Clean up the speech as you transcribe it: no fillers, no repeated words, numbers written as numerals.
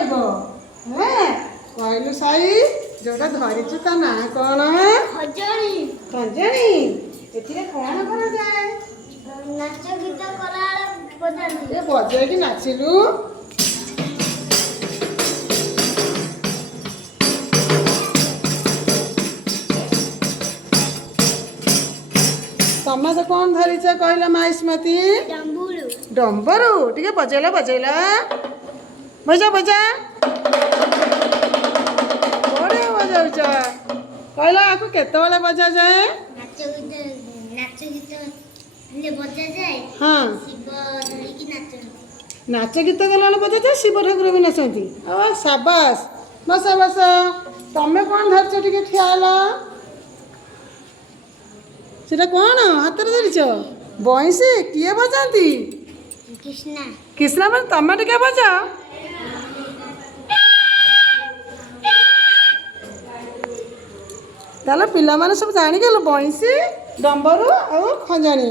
गाइब कहलु साई जोटा धरिचु ता ना कौन खजणी खंजणी एथिरे कौन करा जाए नाच गीत कला बजानी ए बजे कि नाचिलु तमे तो कौन धरिच कहला माइस्मती डम्बुरु डम्बरू टिके बजेला बजेला बजा बजा बड़े बजाउछ कहला आकु केतबेले बजा जाए नाच गीत ले बजा जाए हाँ शिव धरी की नाच नाच गीत गला बजा जाए शिव ठाकुर भी नाचती ओ शाबाश बस बस तमे कौन धरछ टिके ठियाला सेटा कौन हाथ रे धरिछ बंसी किए बजाती कृष्णा कृष्णा बन तमे टिके बजा ताले पिला माने सब जानि गेल बंसी डम्बरू और खंजणी